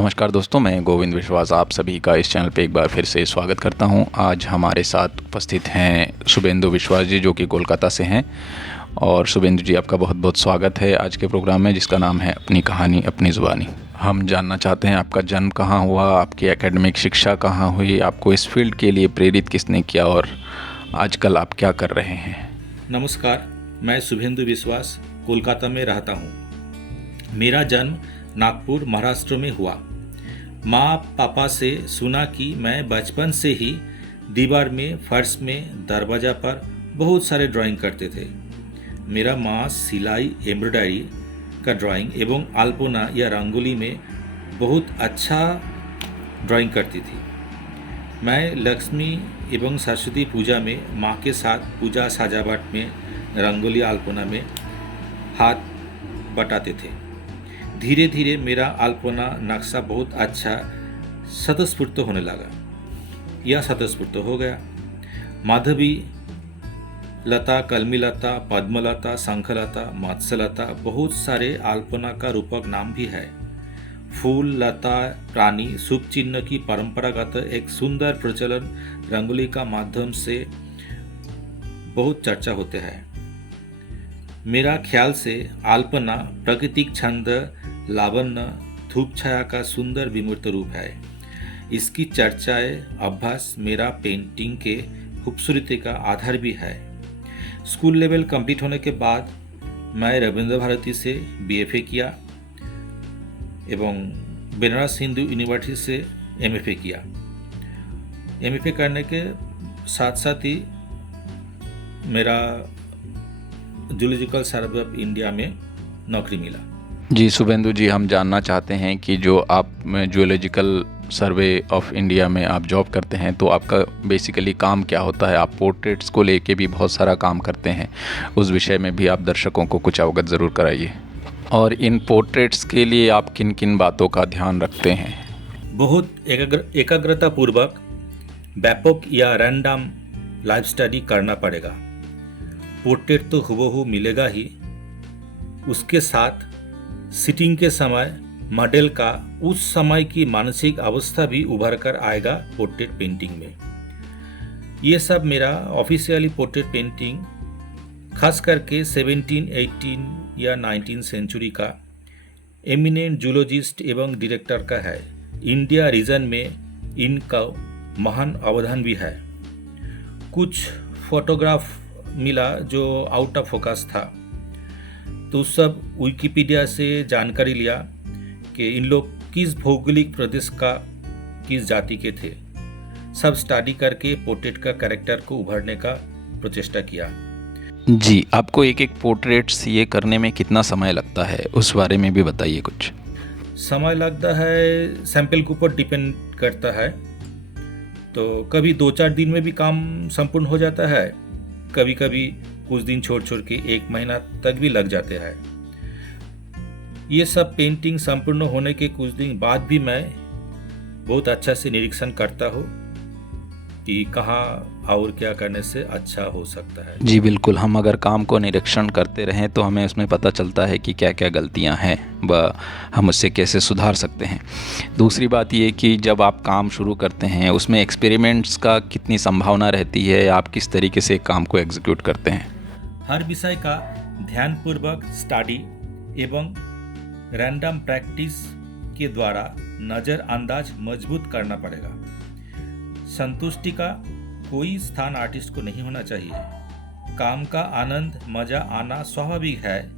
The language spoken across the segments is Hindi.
नमस्कार दोस्तों, मैं गोविंद विश्वास आप सभी का इस चैनल पे एक बार फिर से स्वागत करता हूं। आज हमारे साथ उपस्थित हैं शुभेंदु विश्वास जी, जो कि कोलकाता से हैं। और शुभेंदु जी, आपका बहुत बहुत स्वागत है आज के प्रोग्राम में, जिसका नाम है अपनी कहानी अपनी ज़ुबानी। हम जानना चाहते हैं आपका जन्म कहाँ हुआ, आपकी एकेडमिक शिक्षा कहाँ हुई, आपको इस फील्ड के लिए प्रेरित किसने किया और आजकल आप क्या कर रहे हैं। नमस्कार, मैं शुभेंदु विश्वास कोलकाता में रहता हूँ। मेरा जन्म नागपुर महाराष्ट्र में हुआ। माँ पापा से सुना कि मैं बचपन से ही दीवार में, फर्श में, दरवाजा पर बहुत सारे ड्राइंग करते थे। मेरा माँ सिलाई, एम्ब्रॉयडरी का ड्राइंग एवं अल्पना या रंगोली में बहुत अच्छा ड्राइंग करती थी। मैं लक्ष्मी एवं सरस्वती पूजा में माँ के साथ पूजा सजावट में, रंगोली अल्पना में हाथ बटाते थे। धीरे धीरे मेरा अल्पना नक्शा बहुत अच्छा स्वतःस्फूर्त होने लगा या स्वतःस्फूर्त हो गया। माधवी लता, कलमीलता, पद्मलता, शंखलता, मत्स्यलता, बहुत सारे अल्पना का रूपक नाम भी है। फूल, लता, प्राणी, शुभ चिन्ह की परंपरागत एक सुंदर प्रचलन रंगोली का माध्यम से बहुत चर्चा होते हैं। मेरा ख्याल से अल्पना प्राकृतिक छंद, लावण्य, धूप छाया का सुंदर विमूर्त रूप है। इसकी चर्चाएं, अभ्यास मेरा पेंटिंग के खूबसूरती का आधार भी है। स्कूल लेवल कंप्लीट होने के बाद मैं रविंद्र भारती से बीएफए किया एवं बनारस हिंदू यूनिवर्सिटी से एमएफए किया। एमएफए करने के साथ साथ ही मेरा जूलॉजिकल सर्वे ऑफ इंडिया में नौकरी मिला। जी शुभेंदु जी, हम जानना चाहते हैं कि जो आप जूलॉजिकल सर्वे ऑफ इंडिया में आप जॉब करते हैं, तो आपका बेसिकली काम क्या होता है। आप पोर्ट्रेट्स को लेके भी बहुत सारा काम करते हैं, उस विषय में भी आप दर्शकों को कुछ अवगत ज़रूर कराइए। और इन पोर्ट्रेट्स के लिए आप किन किन बातों का ध्यान रखते हैं। बहुत एकाग्रता पूर्वक व्यापक या रैंडम लाइफ स्टडी करना पड़ेगा। पोर्ट्रेट तो हूबहू मिलेगा ही, उसके साथ सिटिंग के समय मॉडल का उस समय की मानसिक अवस्था भी उभर कर आएगा पोर्ट्रेट पेंटिंग में। ये सब मेरा ऑफिशियली पोर्ट्रेट पेंटिंग खास करके 17, 18 या 19 सेंचुरी का एमिनेंट जूलॉजिस्ट एवं डायरेक्टर का है। इंडिया रीजन में इनका महान अवदान भी है। कुछ फोटोग्राफ मिला जो आउट ऑफ फोकस था, तो सब विकिपीडिया से जानकारी लिया कि इन लोग किस भौगोलिक प्रदेश का, किस जाति के थे। सब स्टडी करके पोर्ट्रेट का कैरेक्टर को उभरने का प्रचेष्टा किया। जी, आपको एक एक पोर्ट्रेट्स ये करने में कितना समय लगता है, उस बारे में भी बताइए कुछ। समय लगता है, सैंपल के ऊपर डिपेंड करता है। तो कभी 2-4 दिन में भी काम संपूर्ण हो जाता है, कभी कभी कुछ दिन छोड़ छोड़ के 1 महीना तक भी लग जाते हैं। ये सब पेंटिंग संपूर्ण होने के कुछ दिन बाद भी मैं बहुत अच्छा से निरीक्षण करता हूँ कि कहाँ और क्या करने से अच्छा हो सकता है। जी बिल्कुल, हम अगर काम को निरीक्षण करते रहें तो हमें उसमें पता चलता है कि क्या क्या गलतियां हैं व हम उससे कैसे सुधार सकते हैं। दूसरी बात ये कि जब आप काम शुरू करते हैं, उसमें एक्सपेरिमेंट्स का कितनी संभावना रहती है, आप किस तरीके से काम को एग्जीक्यूट करते हैं। हर विषय का ध्यानपूर्वक स्टडी एवं रैंडम प्रैक्टिस के द्वारा नज़रअंदाज मजबूत करना पड़ेगा। संतुष्टि का कोई स्थान आर्टिस्ट को नहीं होना चाहिए। काम का आनंद, मजा आना स्वाभाविक है,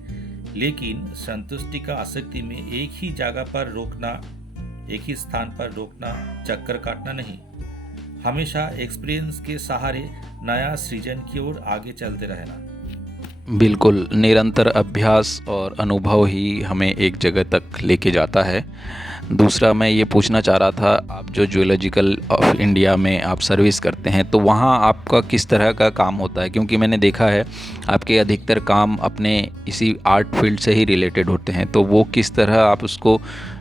लेकिन संतुष्टि का आसक्ति में एक ही जगह पर रोकना, एक ही स्थान पर रोकना, चक्कर काटना नहीं। हमेशा एक्सपीरियंस के सहारे नया सृजन की ओर आगे चलते रहना। बिल्कुल, निरंतर अभ्यास और अनुभव ही हमें एक जगह तक लेके जाता है। दूसरा मैं ये पूछना चाह रहा था, आप जो जूलॉजिकल ऑफ इंडिया में आप सर्विस करते हैं, तो वहाँ आपका किस तरह का काम होता है। क्योंकि मैंने देखा है आपके अधिकतर काम अपने इसी आर्ट फील्ड से ही रिलेटेड होते हैं, तो वो किस तरह आप उसको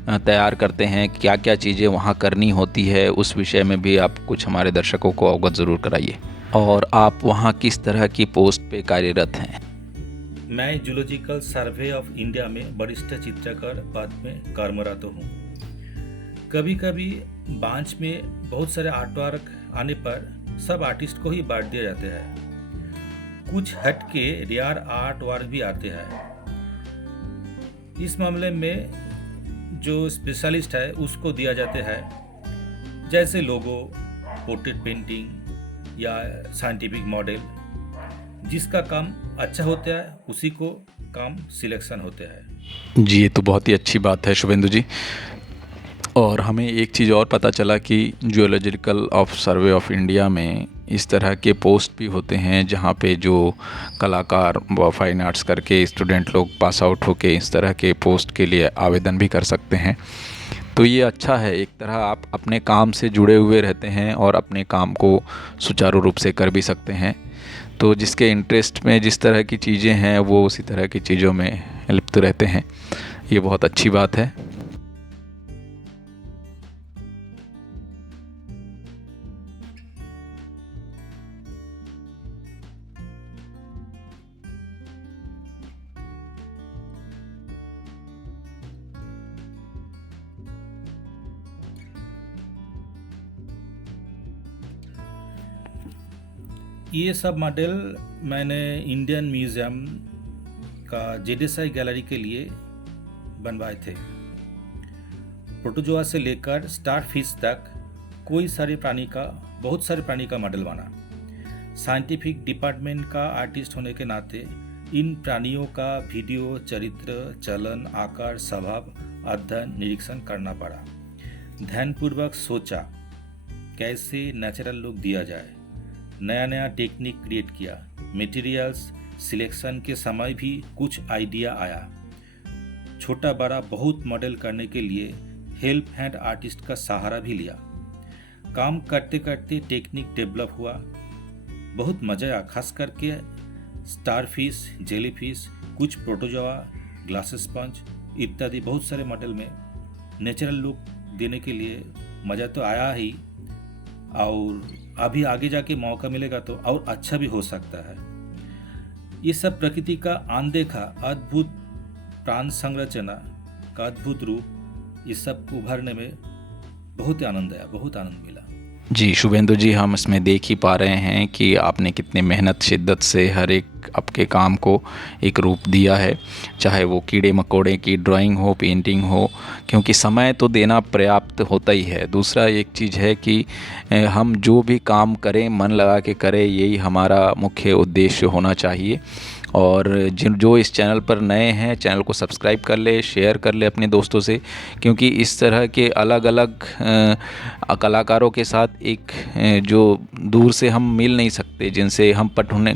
तैयार करते हैं, क्या क्या चीज़ें वहाँ करनी होती है, उस विषय में भी आप कुछ हमारे दर्शकों को अवगत ज़रूर कराइए। और आप वहाँ किस तरह की पोस्ट पे कार्यरत हैं। मैं जूलॉजिकल सर्वे ऑफ इंडिया में वरिष्ठ चित्रकार पद में कार्यरत हूँ। कभी कभी बांच में बहुत सारे आर्ट वर्क आने पर सब आर्टिस्ट को ही बांट दिया जाता है। कुछ हट के रेयर आर्ट वर्क भी आते हैं। इस मामले में जो स्पेशलिस्ट है उसको दिया जाता है, जैसे लोगो, पोर्ट्रेट पेंटिंग या साइंटिफिक मॉडल। जिसका काम अच्छा होता है उसी को काम सिलेक्शन होता है। जी, ये तो बहुत ही अच्छी बात है शुभेंदु जी। और हमें एक चीज़ और पता चला कि geological of survey of India में इस तरह के पोस्ट भी होते हैं जहाँ पे जो कलाकार व फाइन आर्ट्स करके स्टूडेंट लोग पास आउट होके इस तरह के पोस्ट के लिए आवेदन भी कर सकते हैं। तो ये अच्छा है, एक तरह आप अपने काम से जुड़े हुए रहते हैं और अपने काम को सुचारू रूप से कर भी सकते हैं। तो जिसके इंटरेस्ट में जिस तरह की चीज़ें हैं वो उसी तरह की चीज़ों में लिप्त रहते हैं। ये बहुत अच्छी बात है। ये सब मॉडल मैंने इंडियन म्यूज़ियम का जेडेसाई गैलरी के लिए बनवाए थे। प्रोटोजोआ से लेकर स्टार फिश तक बहुत सारे प्राणी का मॉडल बना। साइंटिफिक डिपार्टमेंट का आर्टिस्ट होने के नाते इन प्राणियों का वीडियो, चरित्र, चलन, आकार, स्वभाव, अध्ययन, निरीक्षण करना पड़ा। ध्यानपूर्वक सोचा कैसे नेचुरल लुक दिया जाए, नया नया टेक्निक क्रिएट किया। मटेरियल्स सिलेक्शन के समय भी कुछ आइडिया आया। छोटा बड़ा बहुत मॉडल करने के लिए हेल्प हैंड आर्टिस्ट का सहारा भी लिया। काम करते करते टेक्निक डेवलप हुआ। बहुत मज़ा आया, खास करके स्टारफिश, जेलीफिश, कुछ प्रोटोजोआ, ग्लास स्पंज इत्यादि बहुत सारे मॉडल में नेचुरल लुक देने के लिए मज़ा तो आया ही, और अभी आगे जाके मौका मिलेगा तो और अच्छा भी हो सकता है। ये सब प्रकृति का अनदेखा अद्भुत प्राण संरचना का अद्भुत रूप, इस सब को उभरने में बहुत आनंद आया, बहुत आनंद मिला। जी शुभेंदु जी, हम इसमें देख ही पा रहे हैं कि आपने कितने मेहनत शिद्दत से हर एक आपके काम को एक रूप दिया है, चाहे वो कीड़े मकोड़े की ड्राइंग हो, पेंटिंग हो, क्योंकि समय तो देना पर्याप्त होता ही है। दूसरा एक चीज़ है कि हम जो भी काम करें मन लगा के करें, यही हमारा मुख्य उद्देश्य होना चाहिए। और जो इस चैनल पर नए हैं, चैनल को सब्सक्राइब कर ले, शेयर कर ले अपने दोस्तों से, क्योंकि इस तरह के अलग अलग कलाकारों के साथ एक जो दूर से हम मिल नहीं सकते, जिनसे हम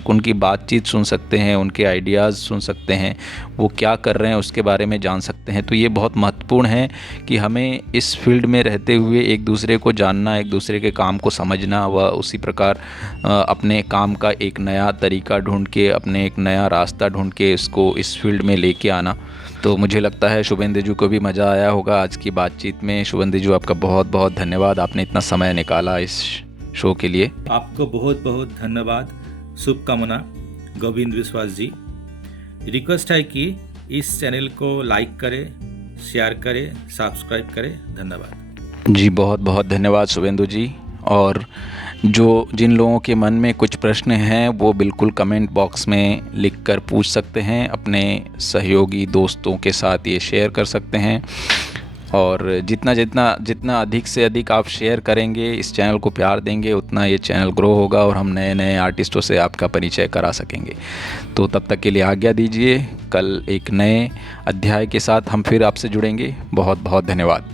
उनकी बातचीत सुन सकते हैं, उनके आइडियाज़ सुन सकते हैं, वो क्या कर रहे हैं उसके बारे में जान सकते हैं। तो ये बहुत महत्वपूर्ण है कि हमें इस फील्ड में रहते हुए एक दूसरे को जानना, एक दूसरे के काम को समझना व उसी प्रकार अपने काम का एक नया तरीका ढूंढ के, अपने एक नया रास्ता ढूंढ के इसको इस फील्ड में लेके आना। तो मुझे लगता है शुभेंदु जी को भी मज़ा आया होगा आज की बातचीत में। शुभेंदु जी, आपका बहुत बहुत धन्यवाद, आपने इतना समय निकाला इस शो के लिए। आपको बहुत बहुत धन्यवाद, शुभकामना गोविंद विश्वास जी। रिक्वेस्ट है कि इस चैनल को लाइक करें, शेयर करें, सब्सक्राइब करें। धन्यवाद जी, बहुत बहुत धन्यवाद शुभेंदु जी। और जिन लोगों के मन में कुछ प्रश्न हैं वो बिल्कुल कमेंट बॉक्स में लिखकर पूछ सकते हैं, अपने सहयोगी दोस्तों के साथ ये शेयर कर सकते हैं। और जितना अधिक से अधिक आप शेयर करेंगे, इस चैनल को प्यार देंगे, उतना ये चैनल ग्रो होगा और हम नए नए आर्टिस्टों से आपका परिचय करा सकेंगे। तो तब तक के लिए आज्ञा दीजिए, कल एक नए अध्याय के साथ हम फिर आपसे जुड़ेंगे। बहुत बहुत धन्यवाद।